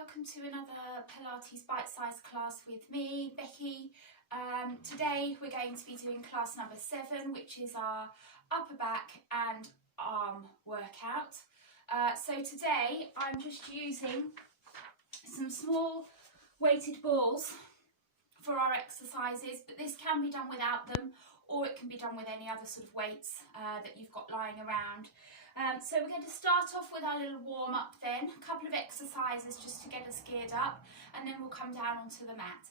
welcome to another Pilates bite-sized class with me, Becky. Today we're going to be doing class number 7, which is our upper back and arm workout. So today I'm just using some small weighted balls for our exercises, but this can be done without them, or it can be done with any other sort of weights that you've got lying around. So we're going to start off with our little warm-up then, a couple of exercises just to get us geared up, and then we'll come down onto the mat.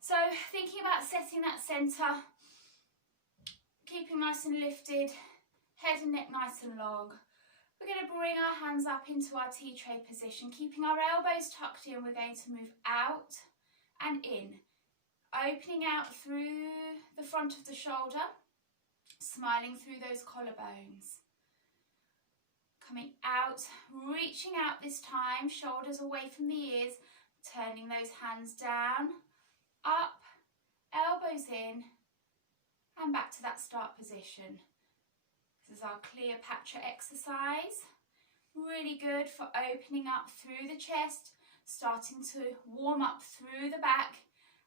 So thinking about setting that centre, keeping nice and lifted, head and neck nice and long. We're going to bring our hands up into our tea tray position, keeping our elbows tucked in. We're going to move out and in, opening out through the front of the shoulder, smiling through those collarbones. Coming out, reaching out this time, shoulders away from the ears, turning those hands down, up, elbows in, and back to that start position. This is our Cleopatra exercise. Really good for opening up through the chest, starting to warm up through the back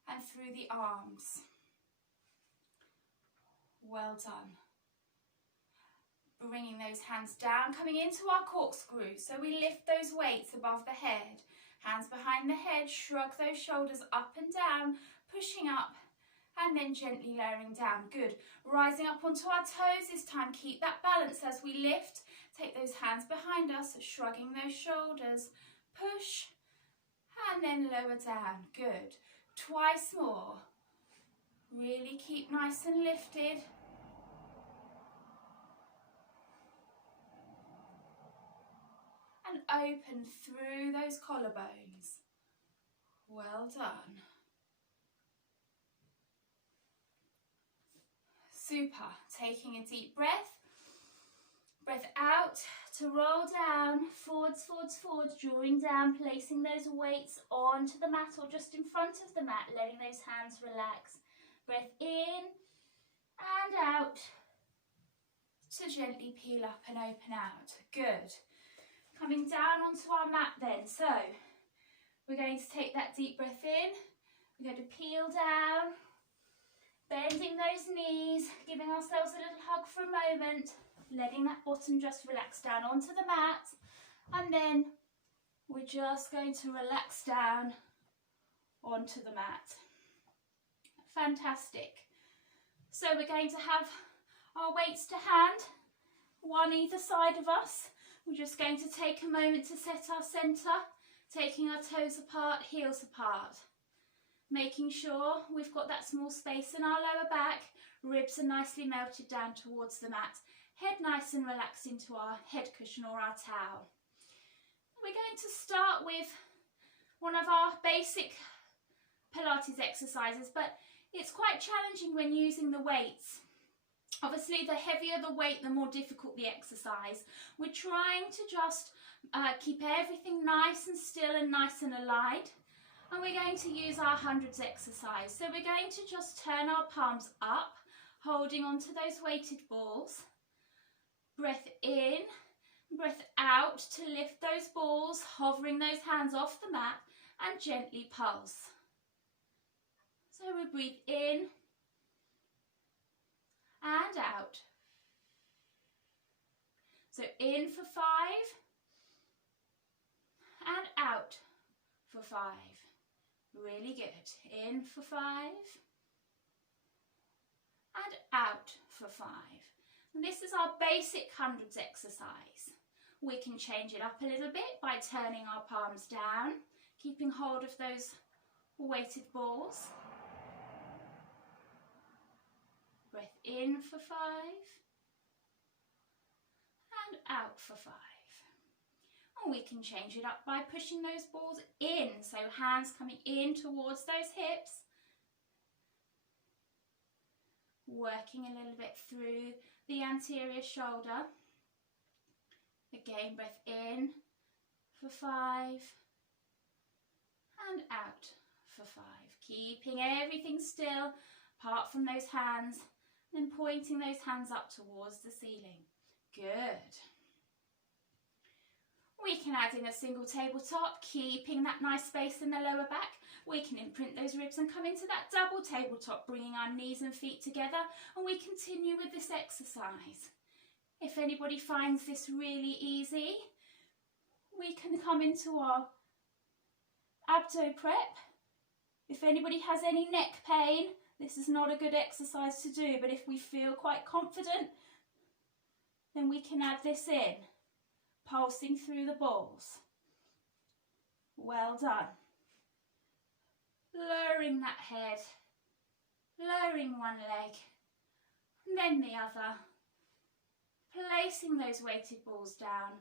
and through the arms. Well done. Bringing those hands down, coming into our corkscrew. So we lift those weights above the head. Hands behind the head, shrug those shoulders up and down, pushing up and then gently lowering down. Good. Rising up onto our toes this time. Keep that balance as we lift. Take those hands behind us, shrugging those shoulders. Push and then lower down. Good. Twice more. Really keep nice and lifted. And open through those collarbones. Well done. Super. Taking a deep breath. Breath out to roll down, forwards, forwards, forwards, drawing down, placing those weights onto the mat or just in front of the mat, letting those hands relax. Breath in and out to gently peel up and open out. Good. Coming down onto our mat then, so we're going to take that deep breath in, we're going to peel down, bending those knees, giving ourselves a little hug for a moment, letting that bottom just relax down onto the mat, and then we're just going to relax down onto the mat. Fantastic. So we're going to have our weights to hand, one either side of us. We're just going to take a moment to set our centre, taking our toes apart, heels apart. Making sure we've got that small space in our lower back, ribs are nicely melted down towards the mat, head nice and relaxed into our head cushion or our towel. We're going to start with one of our basic Pilates exercises, but it's quite challenging when using the weights. Obviously, the heavier the weight, the more difficult the exercise. We're trying to just keep everything nice and still and nice and aligned. And we're going to use our hundreds exercise. So we're going to just turn our palms up, holding onto those weighted balls. Breath in, breath out to lift those balls, hovering those hands off the mat and gently pulse. So we breathe in and out. So in for 5 and out for 5. Really good. In for 5 and out for 5. And this is our basic hundreds exercise. We can change it up a little bit by turning our palms down, keeping hold of those weighted balls. Breath in for 5 and out for 5. And we can change it up by pushing those balls in, so hands coming in towards those hips. Working a little bit through the anterior shoulder. Again, breath in for 5 and out for 5. Keeping everything still apart from those hands. Then pointing those hands up towards the ceiling. Good. We can add in a single tabletop, keeping that nice space in the lower back. We can imprint those ribs and come into that double tabletop, bringing our knees and feet together, and we continue with this exercise. If anybody finds this really easy, we can come into our abdo prep. If anybody has any neck pain, this is not a good exercise to do, but if we feel quite confident, then we can add this in, pulsing through the balls. Well done. Lowering that head, lowering one leg, and then the other. Placing those weighted balls down,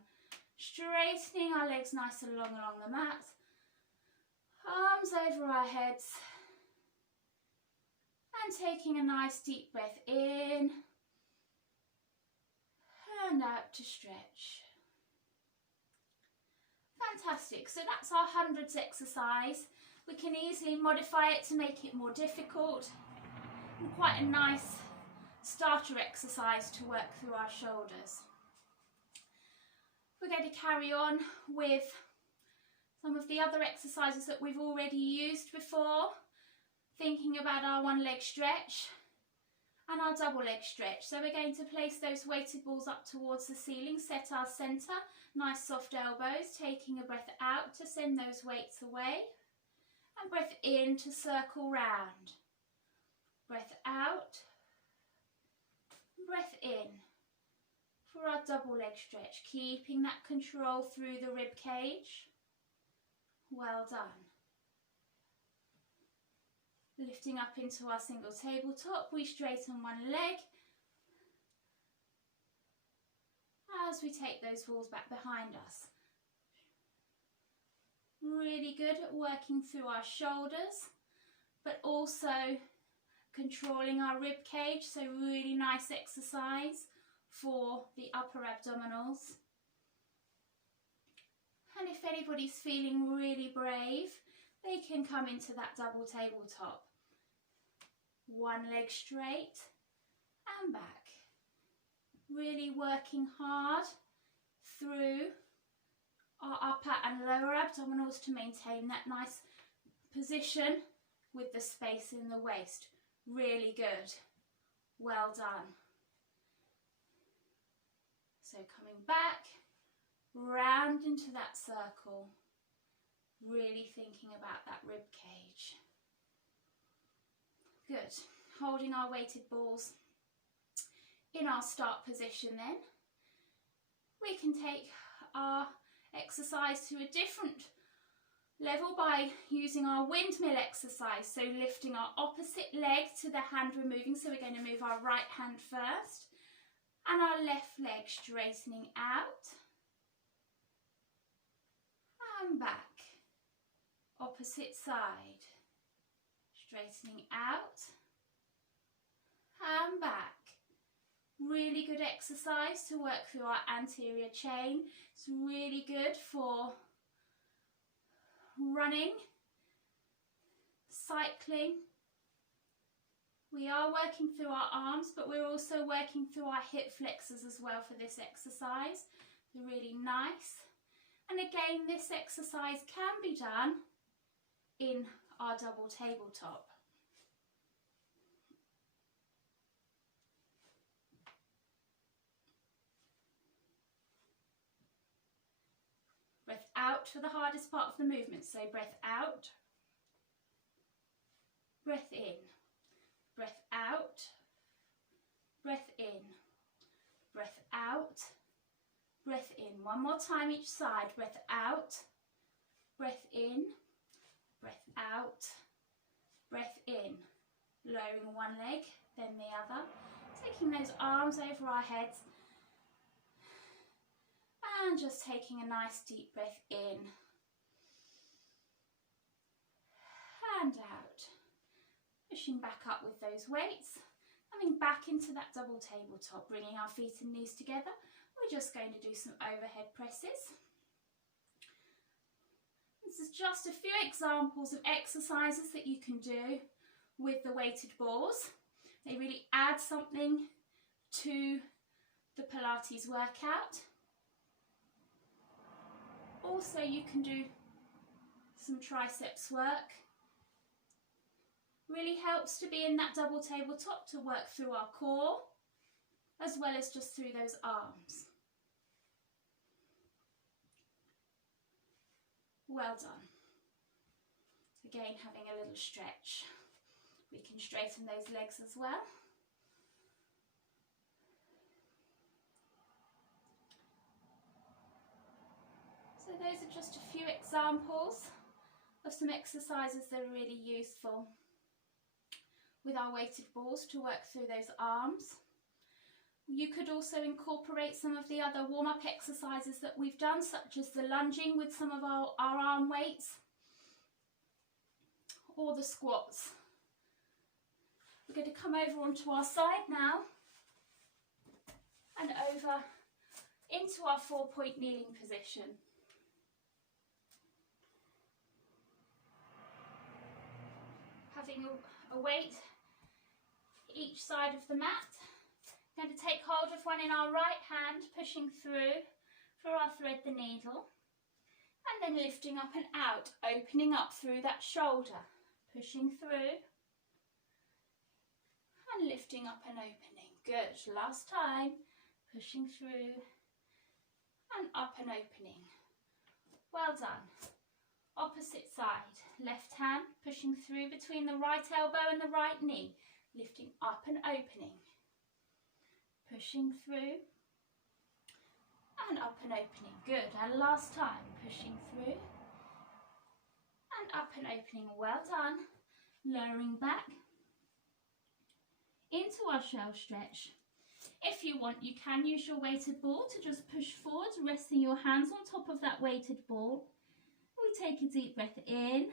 straightening our legs nice and long along the mat, arms over our heads, and taking a nice deep breath in and out to stretch. Fantastic, so that's our hundreds exercise. We can easily modify it to make it more difficult, and quite a nice starter exercise to work through our shoulders. We're going to carry on with some of the other exercises that we've already used before, thinking about our one leg stretch and our double leg stretch. So we're going to place those weighted balls up towards the ceiling, set our centre, nice soft elbows, taking a breath out to send those weights away, and breath in to circle round. Breath out, breath in for our double leg stretch, keeping that control through the rib cage. Well done. Lifting up into our single tabletop, we straighten one leg as we take those balls back behind us. Really good at working through our shoulders, but also controlling our rib cage, so really nice exercise for the upper abdominals. And if anybody's feeling really brave, they can come into that double tabletop. One leg straight and back. Really working hard through our upper and lower abdominals to maintain that nice position with the space in the waist. Really good. Well done. So coming back, round into that circle, really thinking about that rib cage. Good. Holding our weighted balls in our start position then. We can take our exercise to a different level by using our windmill exercise, so lifting our opposite leg to the hand we're moving, so we're going to move our right hand first, and our left leg straightening out and back, opposite side, straightening out and back. Really good exercise to work through our anterior chain. It's really good for running, cycling. We are working through our arms, but we're also working through our hip flexors as well for this exercise. They're really nice. And again, this exercise can be done in our double tabletop. Breath out for the hardest part of the movement. So breath out, breath in, breath out, breath in, breath out, breath in. One more time each side. Breath out, breath in, breath out, breath in. Lowering one leg, then the other. Taking those arms over our heads. And just taking a nice deep breath in and out. Pushing back up with those weights. Coming back into that double tabletop, bringing our feet and knees together. We're just going to do some overhead presses. This is just a few examples of exercises that you can do with the weighted balls. They really add something to the Pilates workout. Also, you can do some triceps work. Really helps to be in that double tabletop to work through our core, as well as just through those arms. Well done. Again, having a little stretch. We can straighten those legs as well. So those are just a few examples of some exercises that are really useful with our weighted balls to work through those arms. You could also incorporate some of the other warm-up exercises that we've done, such as the lunging with some of our arm weights, or the squats. We're going to come over onto our side now and over into our 4-point kneeling position. Having a weight each side of the mat. Going to take hold of one in our right hand, pushing through for our thread the needle, and then lifting up and out, opening up through that shoulder, pushing through and lifting up and opening. Good. Last time, pushing through and up and opening. Well done. Opposite side, left hand pushing through between the right elbow and the right knee, lifting up and opening. Pushing through and up and opening. Good. And last time, pushing through and up and opening. Well done. Lowering back into our shell stretch. If you want, you can use your weighted ball to just push forward, resting your hands on top of that weighted ball. We take a deep breath in.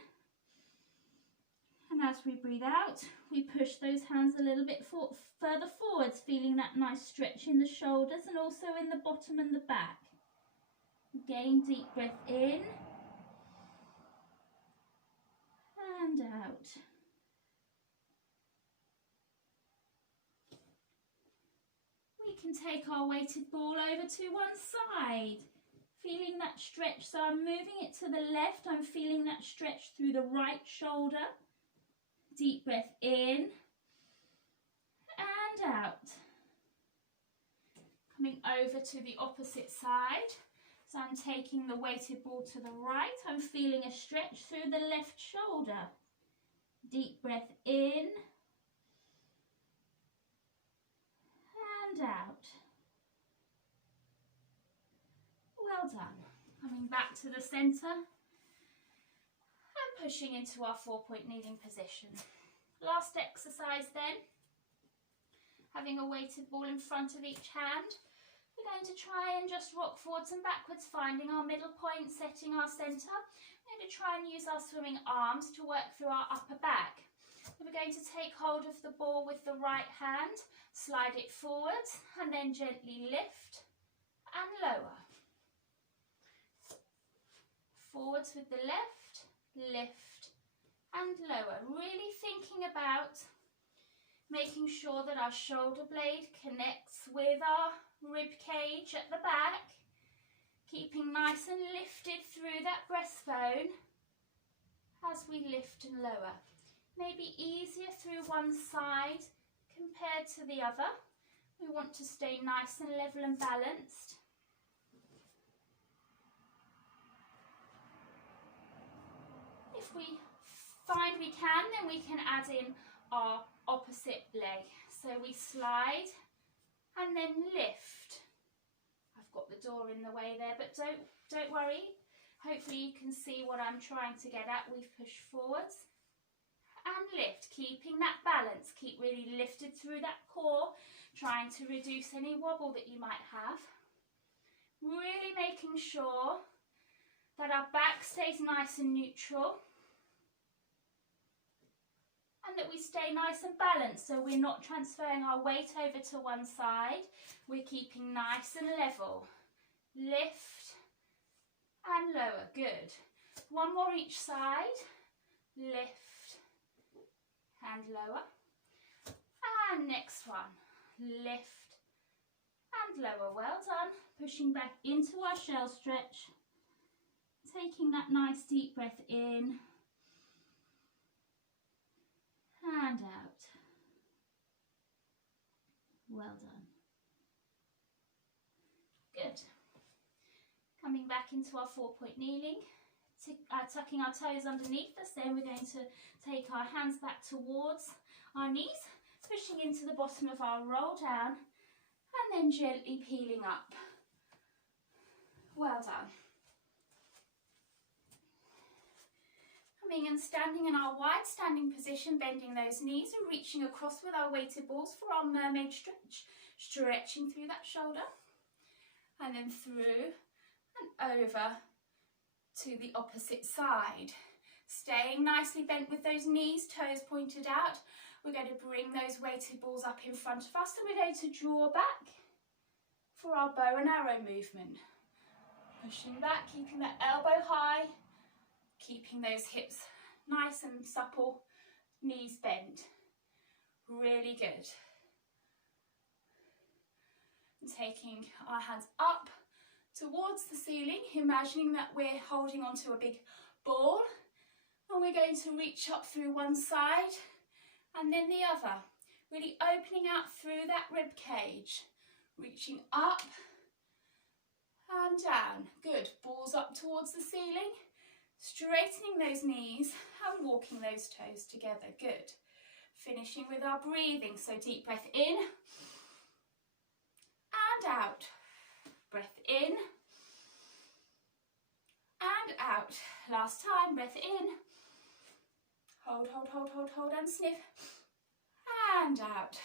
And as we breathe out, we push those hands a little bit further forwards, feeling that nice stretch in the shoulders and also in the bottom and the back. Again, deep breath in and out. We can take our weighted ball over to one side, feeling that stretch. So I'm moving it to the left, I'm feeling that stretch through the right shoulder. Deep breath in and out. Coming over to the opposite side. So I'm taking the weighted ball to the right. I'm feeling a stretch through the left shoulder. Deep breath in and out. Well done. Coming back to the centre. Pushing into our 4-point kneeling position. Last exercise then. Having a weighted ball in front of each hand. We're going to try and just rock forwards and backwards, finding our middle point, setting our centre. We're going to try and use our swimming arms to work through our upper back. We're going to take hold of the ball with the right hand, slide it forwards, and then gently lift and lower. Forwards with the left. Lift and lower, really thinking about making sure that our shoulder blade connects with our rib cage at the back, keeping nice and lifted through that breastbone as we lift and lower. Maybe easier through one side compared to the other. We want to stay nice and level and balanced. If we find we can, then we can add in our opposite leg. So we slide and then lift. I've got the door in the way there, but don't worry. Hopefully you can see what I'm trying to get at. We've pushed forwards and lift, keeping that balance. Keep really lifted through that core, trying to reduce any wobble that you might have. Really making sure that our back stays nice and neutral. And that we stay nice and balanced, so we're not transferring our weight over to one side. We're keeping nice and level. Lift and lower. Good. One more each side. Lift and lower. And next one. Lift and lower. Well done. Pushing back into our shell stretch. Taking that nice deep breath in and out. Well done. Good. Coming back into our 4-point kneeling, tucking our toes underneath us. Then we're going to take our hands back towards our knees, pushing into the bottom of our roll down, and then gently peeling up. Well done. Coming and standing in our wide standing position, bending those knees and reaching across with our weighted balls for our mermaid stretch, stretching through that shoulder, and then through and over to the opposite side. Staying nicely bent with those knees, toes pointed out. We're going to bring those weighted balls up in front of us, and we're going to draw back for our bow and arrow movement. Pushing back, keeping that elbow high, keeping those hips nice and supple, knees bent. Really good. And taking our hands up towards the ceiling, imagining that we're holding onto a big ball, and we're going to reach up through one side and then the other, really opening out through that rib cage, reaching up and down. Good. Balls up towards the ceiling, straightening those knees and walking those toes together. Good. Finishing with our breathing, so deep breath in and out. Breath in and out. Last time, breath in. Hold, hold, hold, hold, hold and sniff. And out.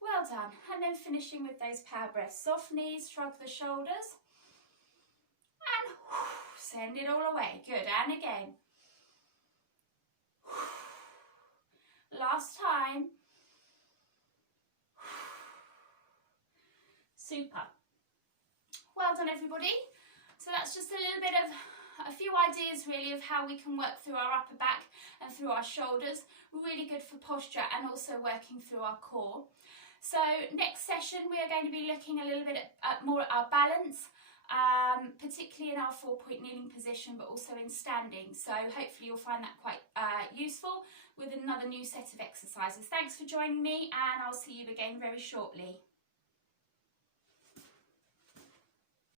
Well done. And then finishing with those power breaths. Soft knees, shrug the shoulders. And send it all away. Good. And again. Last time. Super. Well done, everybody. So that's just a few ideas really of how we can work through our upper back and through our shoulders. Really good for posture and also working through our core. So next session we are going to be looking a little bit more at our balance, particularly in our 4-point kneeling position, but also in standing. So hopefully you'll find that quite useful with another new set of exercises. Thanks for joining me, and I'll see you again very shortly.